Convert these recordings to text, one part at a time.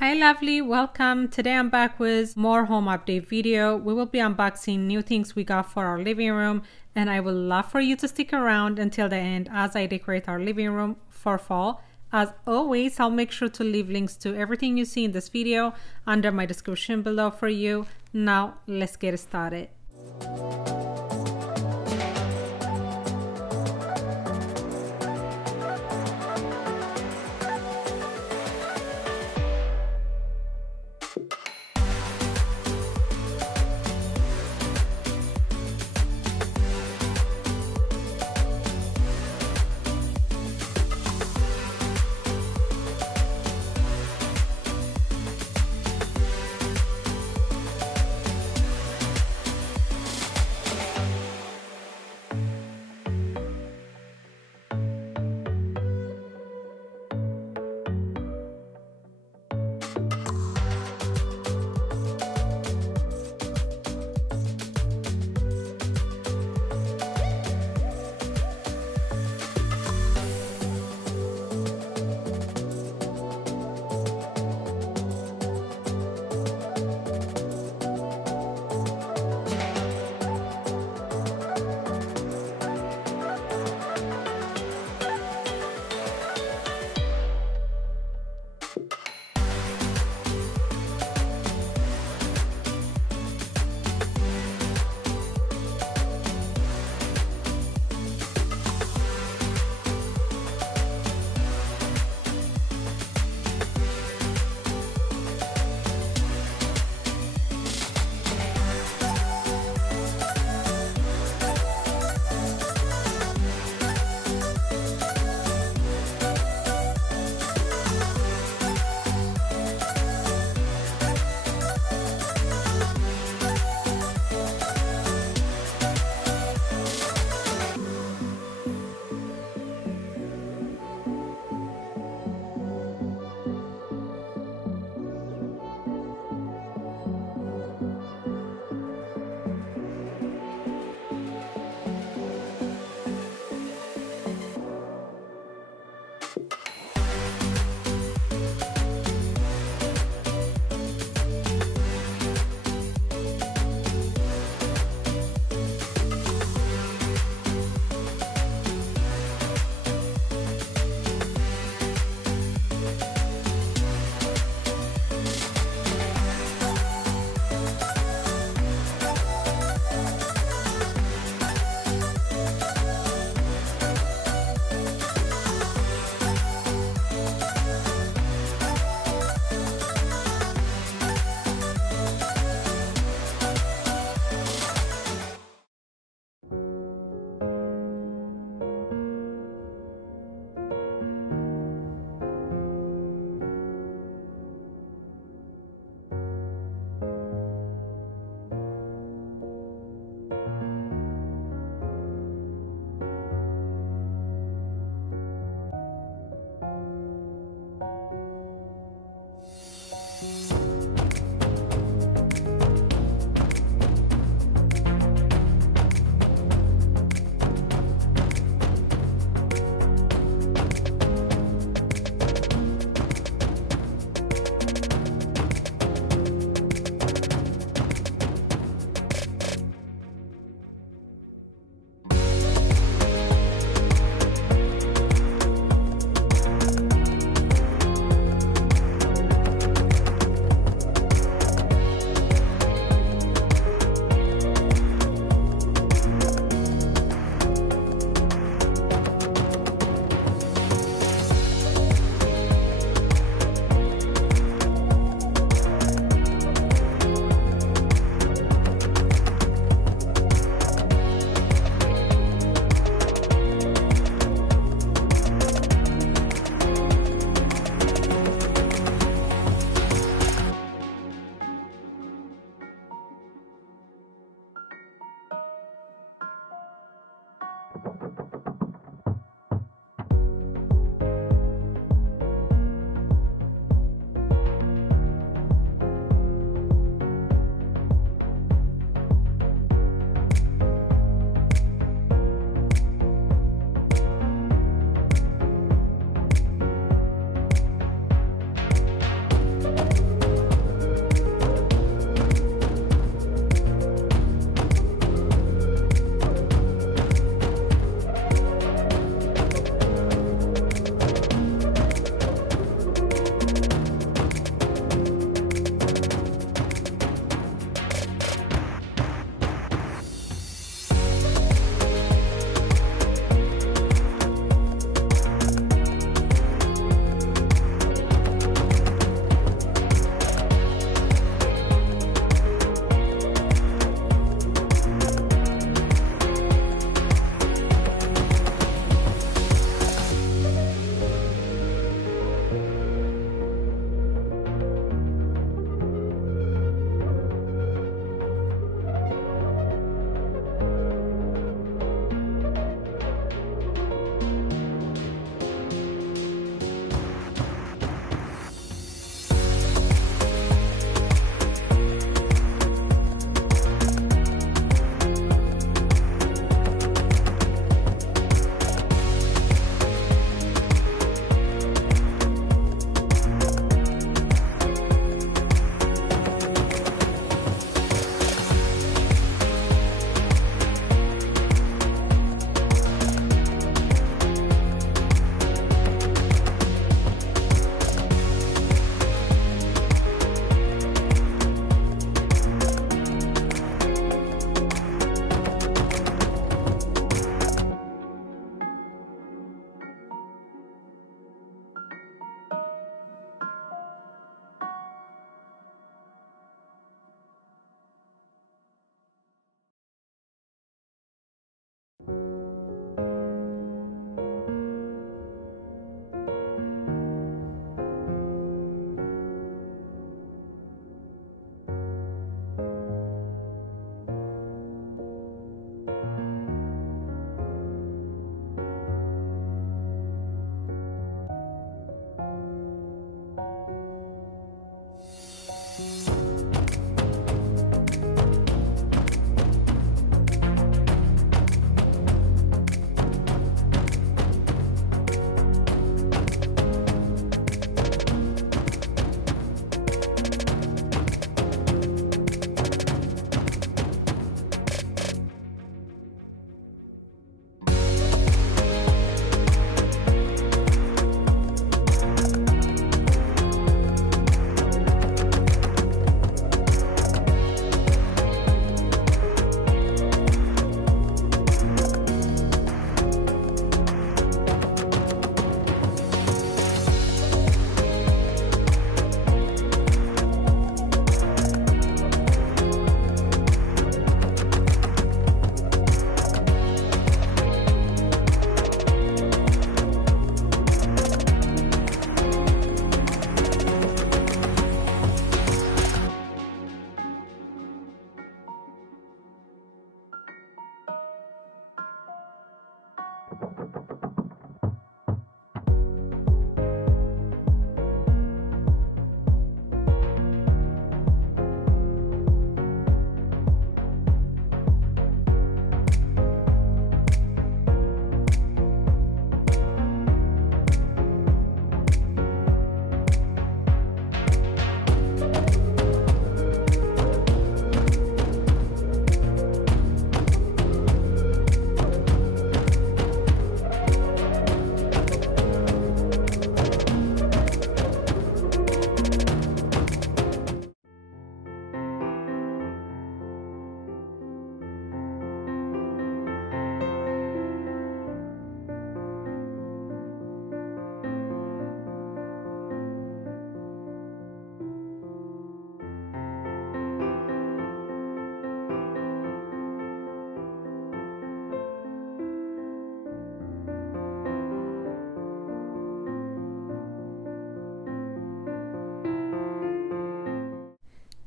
Hi lovely, welcome. Today I'm back with more home update video. We will be unboxing new things we got for our living room, and I would love for you to stick around until the end as I decorate our living room for fall. As always, I'll make sure to leave links to everything you see in this video under my description below for you. Now let's get started.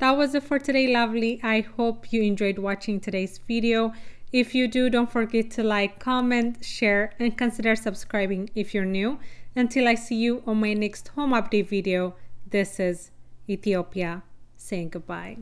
That was it for today, lovely. I hope you enjoyed watching today's video. If you do, don't forget to like, comment, share, and consider subscribing if you're new. Until I see you on my next home update video, this is Ethiopia saying goodbye.